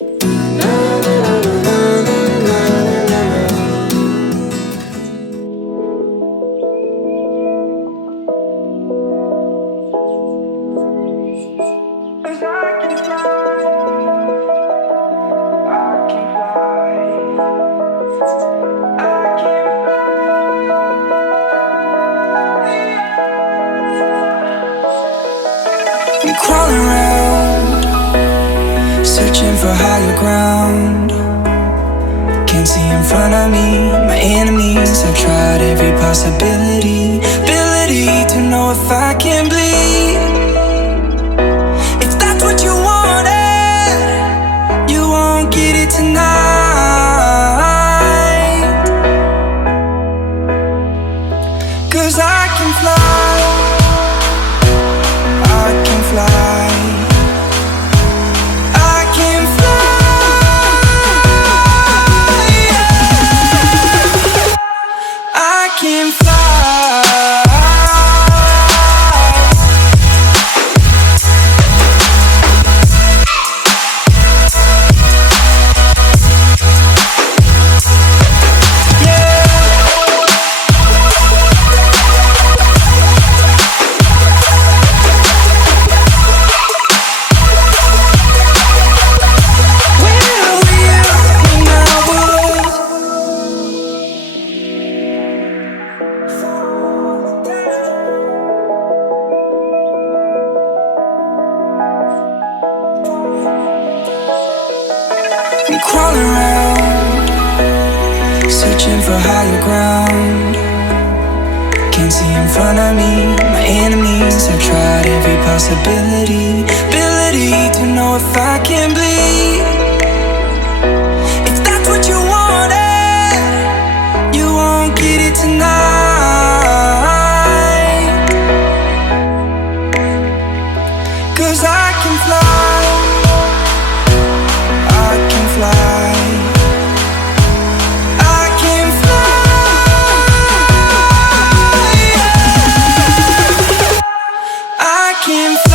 Crawling around, searching for higher ground. Can't see in front of me, my enemies. I've tried every possibility, ability to know if I can bleed. If that's what you wanted, you won't get it tonight. 'Cause I can fly, I can fly, I can fly, yeah. I can fly. I'm crawling around, searching for higher ground. Can't see in front of me, my enemies. I've tried every possibility, ability to know if I can bleed. If that's what you wanted, you won't get it tonight. 'Cause I can fly, I can fly, I can fly, yeah. I can fly.